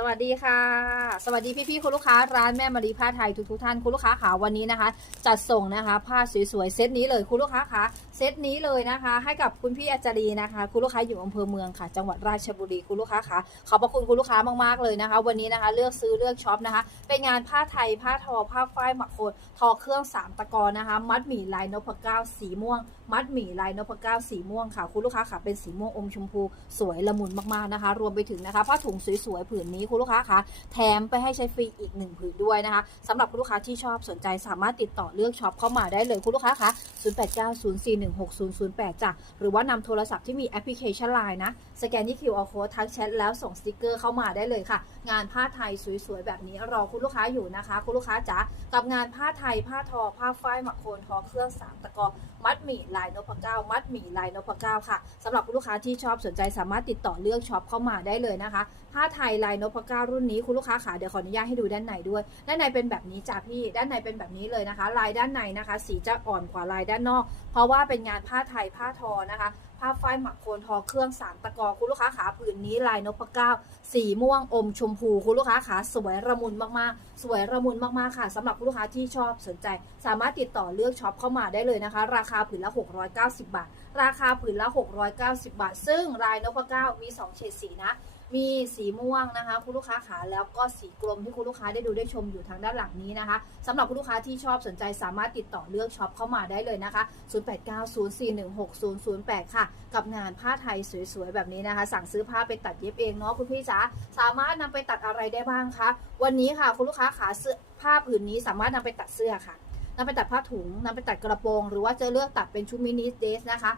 สวัสดีค่ะ สวัสดีพี่ๆคุณลูกค้าร้านแม่มารีผ้าไทยทุกๆท่านคุณลูกค้าขาวันนี้นะคะ จัดส่งนะคะ ผ้าสวยๆเซตนี้เลยคุณลูกค้าคะเซตนี้เลยนะคะ ให้กับคุณพี่อาจารีนะคะ คุณลูกค้าอยู่อำเภอเมืองค่ะ จังหวัดราชบุรีคุณลูกค้าคะขอบพระคุณคุณลูกค้ามากๆเลยนะคะ วันนี้นะคะ เลือกซื้อเลือกช็อปนะคะ เป็นงานผ้าไทยผ้าทอผ้าฝ้ายหมักโคนทอเครื่องสามตะกอนนะคะ มัดหมี่ลายนพเก้าสีม่วง มัดหมี่ลายนพเก้าสีม่วงค่ะ คุณลูกค้าค่ะเป็นสีม่วงอมชมพูสวยละมุนมากๆนะคะ รวมไปถึงนะคะผ้าถุงสวยๆผืนนี้คุณลูกค้าคะแถมไปให้ใช้ฟรีอีกหนึ่งผืนด้วยนะคะสำหรับคุณลูกค้าที่ชอบสนใจสามารถติดต่อเลือกช็อปเข้ามาได้เลยคุณลูกค้าคะ0890416008จ้ะหรือว่านำโทรศัพท์ที่มีแอปพลิเคชัน Line นะสแกนที่ QR code ทักแชทแล้วส่งสติกเกอร์เข้ามาได้เลยค่ะ งานผ้าไทยสวยๆแบบนี้รอคุณลูกค้าอยู่นะคะ คุณลูกค้าจ๋ากับงานผ้าไทยผ้าทอ ผ้าฝ้ายหมักโคนทอเครื่องสามตะกอมัดหมี่ลายนพเก้ามัดหมี่ลายนพเก้าค่ะสำหรับคุณลูกค้าที่ชอบสนใจสามารถติดต่อเลือกช็อปเข้ามาได้เลยนะคะ ผ้าไทยลายนพเก้ารุ่นนี้คุณลูกค้าขาเดี๋ยวขออนุญาตให้ดูด้านในด้วย ด้านในเป็นแบบนี้จ้ะพี่ ด้านในเป็นแบบนี้เลยนะคะ ลายด้านในนะคะ สีจะอ่อนกว่าลายด้านนอก เพราะว่าเป็นงานผ้าไทยผ้าทอนะคะผ้าฝ้ายหมักโคนทอเครื่องสามตะกอคุณลูกค้าขาผืนนี้ลายนพเก้าสีม่วงอมชมพูคุณลูกค้าขาสวยระมุนมากๆ สวยระมุนมากๆค่ะสำหรับคุณลูกค้าที่ชอบสนใจ สามารถติดต่อเลือกช็อปเข้ามาได้เลยนะคะ ราคาผืนละ 690 บาท ราคาผืนละ 690 บาท ซึ่งลายนพเก้ามี 2 เฉดสีนะ มีสีม่วงนะคะ คุณลูกค้าขาแล้วก็สีกลมที่คุณลูกค้าได้ดูได้ชมอยู่ทางด้านหลังนี้นะคะสำหรับคุณลูกค้าที่ชอบสนใจสามารถติดต่อเลือกช็อปเข้ามาได้เลยนะคะ 0890416008 ค่ะ กับงานผ้าไทยสวยๆ แบบนี้นะคะ สั่งซื้อผ้าไปตัดเย็บเองเนาะคุณพี่จ๋าสามารถนำไปตัดอะไรได้บ้างคะวันนี้ค่ะคุณลูกค้าขาเสื้อผ้าผืนนี้สามารถนำไปตัดเสื้อค่ะนำไปตัดผ้าถุงนำไปตัดกระโปรง หรือว่าจะเลือกตัดเป็นชุดมินิเดสนะคะ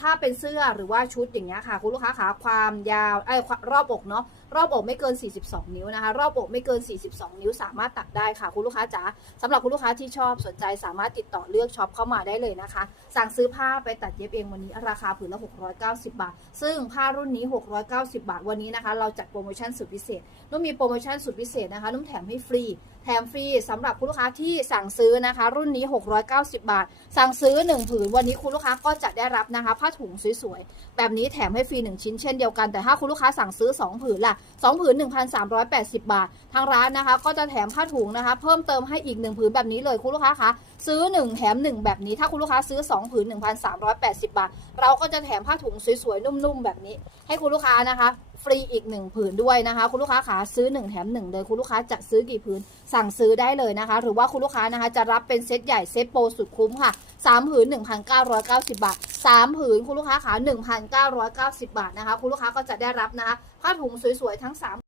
ถ้าเป็นเสื้อหรือว่าชุดอย่างเงี้ยค่ะ คุณลูกค้าขาความยาวไอ้รอบอกเนาะรอบอกไม่เกิน 42 นิ้วนะคะ รอบอกไม่เกิน 42 นิ้ว สามารถตัดได้ค่ะคุณลูกค้าจ๋าสำหรับคุณลูกค้าที่ชอบสนใจสามารถติดต่อเลือกช็อปเข้ามาได้เลยนะคะ สั่งซื้อผ้าไปตัดเย็บเองวันนี้ราคาผืนละ 690 บาท ซึ่งผ้ารุ่นนี้ 690 บาทวันนี้นะคะ เราจัดโปรโมชั่นสุดพิเศษนุ่มมีโปรโมชั่นสุดพิเศษนะคะนุ่มแถมให้ฟรีแถมฟรีสำหรับคุณลูกค้าที่สั่งซื้อนะคะ รุ่นนี้ 690 บาท สั่งซื้อ 1 ผืนวันนี้คุณลูกค้าก็จะได้รับนะคะ ผ้าถุงสวยๆ แบบนี้แถมให้ฟรี 1 ชิ้นเช่นเดียวกัน แต่ถ้าคุณลูกค้าสั่งซื้อ 2 ผืนล่ะ 2 ผืน 1,380 บาท ทางร้านนะคะ ก็จะแถมผ้าถุงนะคะ เพิ่มเติมให้อีก 1 ผืนแบบนี้เลยคุณลูกค้าคะซื้อ 1 แถม 1 แบบนี้ ถ้าคุณลูกค้าซื้อ 2 ผืน 1,380 บาท เราก็จะแถมผ้าถุงสวยๆ นุ่มๆ แบบนี้ ให้คุณลูกค้านะคะฟรีอีก 1 ผืนด้วยนะคะ คุณลูกค้าขาซื้อ 1 แถม 1 เลย คุณลูกค้าจะซื้อกี่ผืน สั่งซื้อได้เลยนะคะ หรือว่าคุณลูกค้านะคะ จะรับเป็นเซตใหญ่เซตโปรสุดคุ้มค่ะ 3ผืน1,990 บาท 3 ผืนคุณลูกค้าขา1,990 บาทนะคะ คุณลูกค้าก็จะได้รับนะคะผ้าถุงสวยๆทั้ง 3